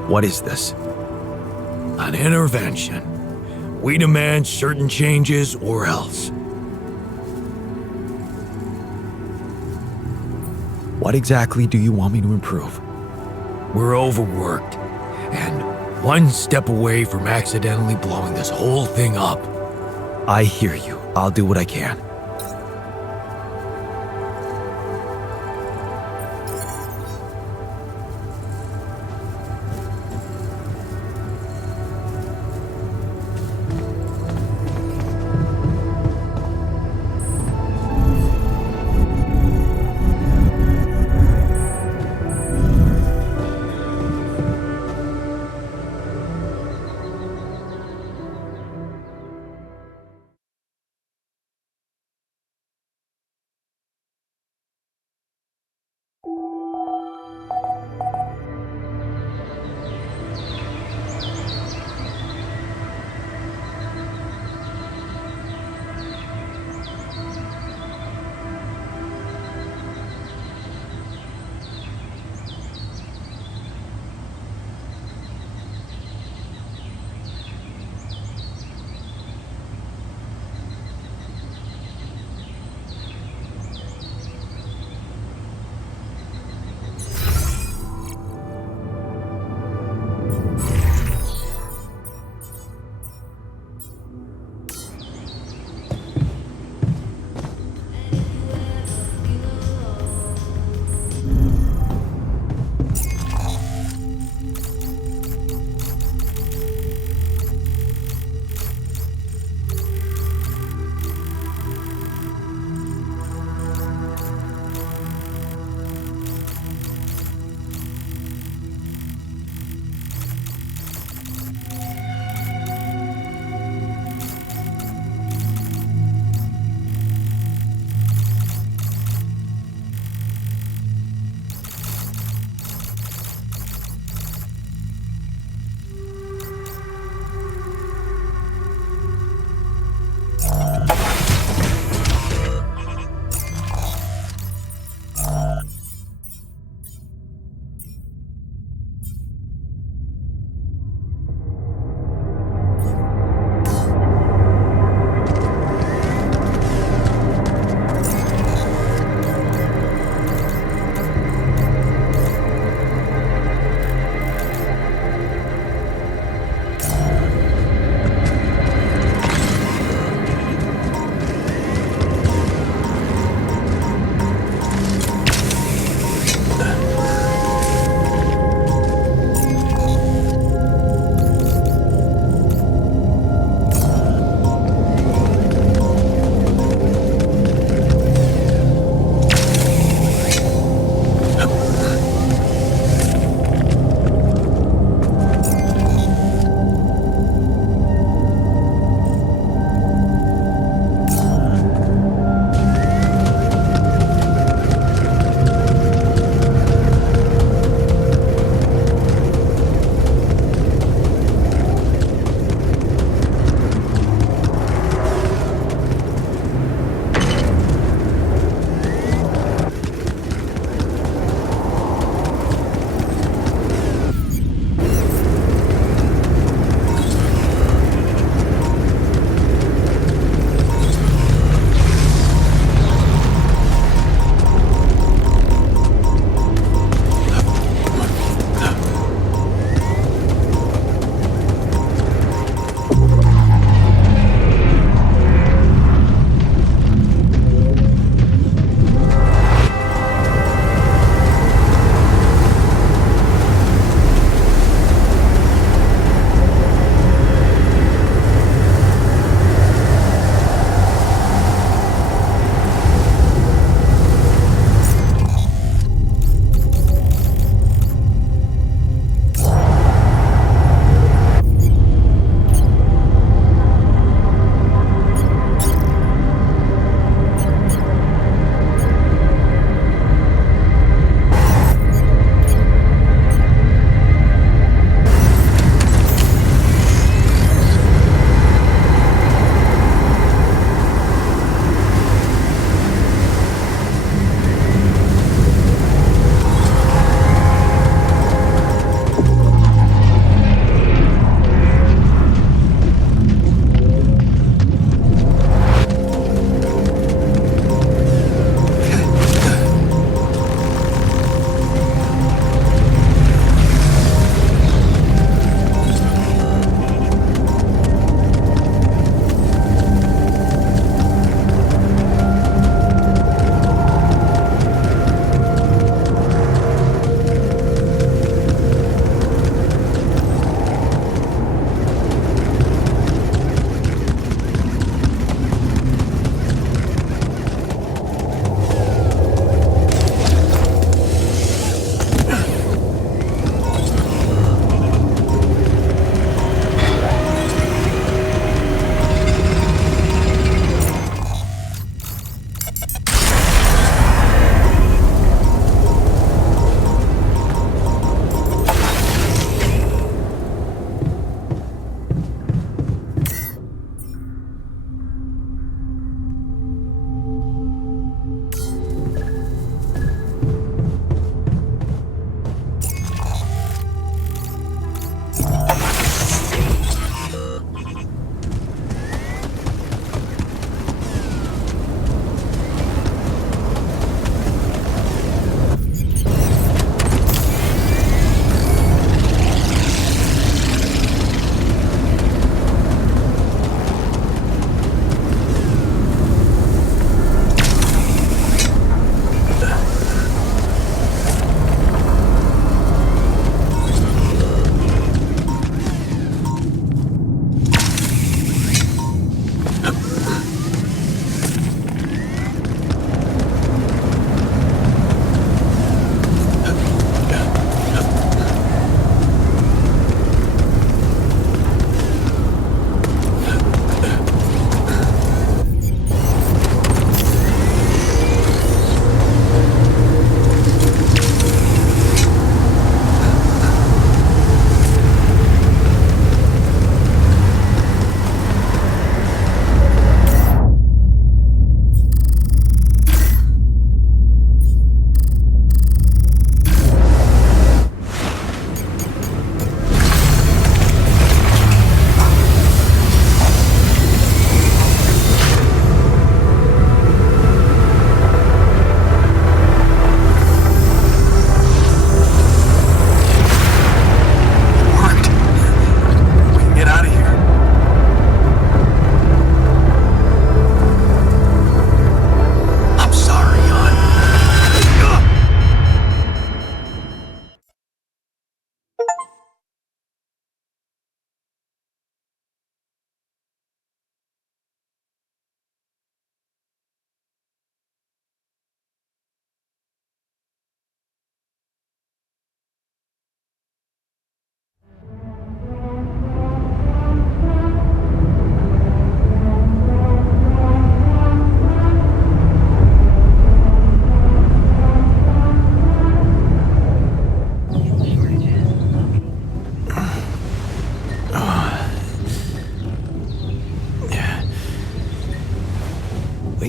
What is this? An intervention. We demand certain changes or else. What exactly do you want me to improve? We're overworked and one step away from accidentally blowing this whole thing up. I hear you. I'll do what I can.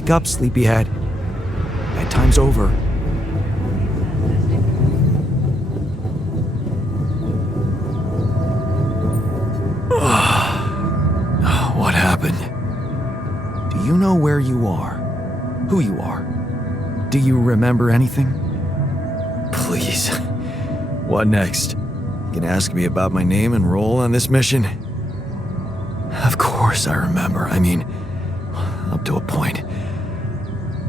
Wake up, sleepyhead. Bedtime's over. What happened? Do you know where you are? Who you are? Do you remember anything? Please. What next? You can ask me about my name and role on this mission? Of course I remember. I mean, up to a point.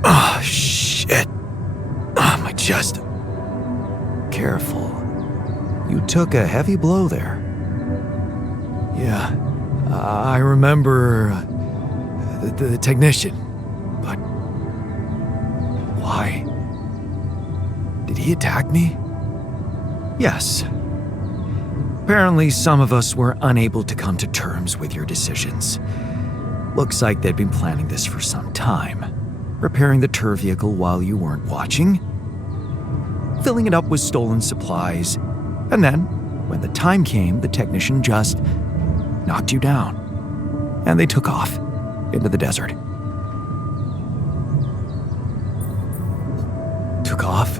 Oh, shit. Oh, my chest. Careful. You took a heavy blow there. Yeah, I remember the technician, but why? Did he attack me? Yes. Apparently, some of us were unable to come to terms with your decisions. Looks like they'd been planning this for some time. Repairing the tour vehicle while you weren't watching, filling it up with stolen supplies, and then, when the time came, the technician just knocked you down, and they took off into the desert. Took off?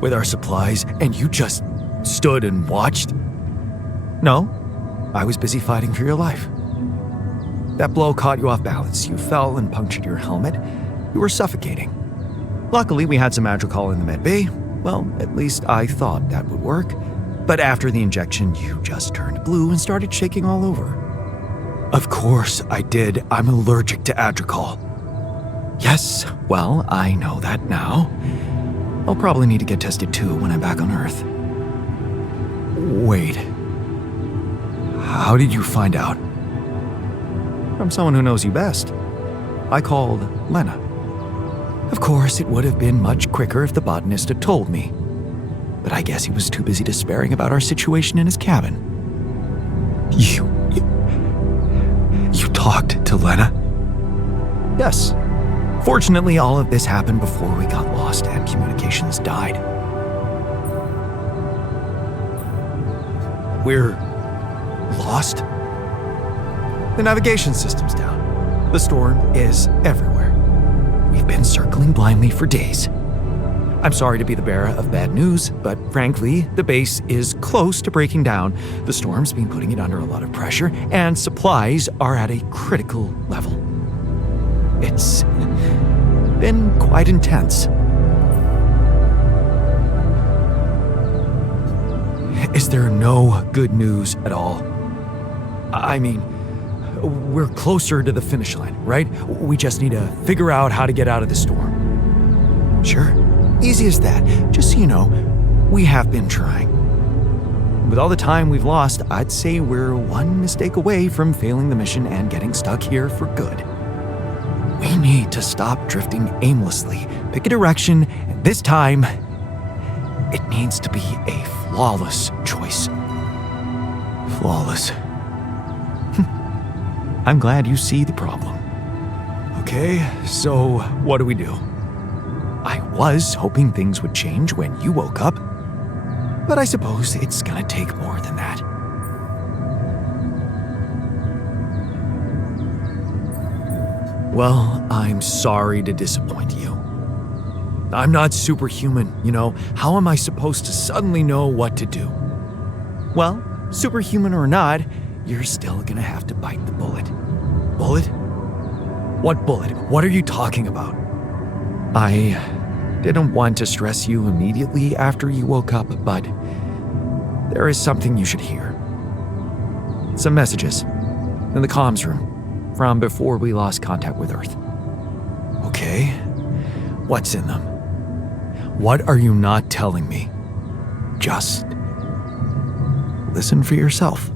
With our supplies, and you just stood and watched? No, I was busy fighting for your life. That blow caught you off balance. You fell and punctured your helmet. You were suffocating. Luckily, we had some Adricol in the med bay. Well, at least I thought that would work. But after the injection, you just turned blue and started shaking all over. Of course I did. I'm allergic to Adricol. Yes, well, I know that now. I'll probably need to get tested too when I'm back on Earth. Wait. How did you find out? From someone who knows you best. I called Lena. Of course, it would have been much quicker if the botanist had told me. But I guess he was too busy despairing about our situation in his cabin. You talked to Lena? Yes. Fortunately, all of this happened before we got lost and communications died. We're lost? The navigation system's down. The storm is everywhere. We've been circling blindly for days. I'm sorry to be the bearer of bad news, but frankly, the base is close to breaking down. The storm's been putting it under a lot of pressure, and supplies are at a critical level. It's been quite intense. Is there no good news at all? I mean, we're closer to the finish line, right? We just need to figure out how to get out of the storm. Sure. Easy as that. Just so you know, we have been trying. With all the time we've lost, I'd say we're one mistake away from failing the mission and getting stuck here for good. We need to stop drifting aimlessly, pick a direction, and this time, it needs to be a flawless choice. Flawless. I'm glad you see the problem. Okay, so what do we do? I was hoping things would change when you woke up, but I suppose it's gonna take more than that. Well, I'm sorry to disappoint you. I'm not superhuman, you know. How am I supposed to suddenly know what to do? Well, superhuman or not, you're still gonna have to bite the bullet. Bullet? What bullet? What are you talking about? I didn't want to stress you immediately after you woke up, but there is something you should hear. Some messages in the comms room from before we lost contact with Earth. Okay. What's in them? What are you not telling me? Just listen for yourself.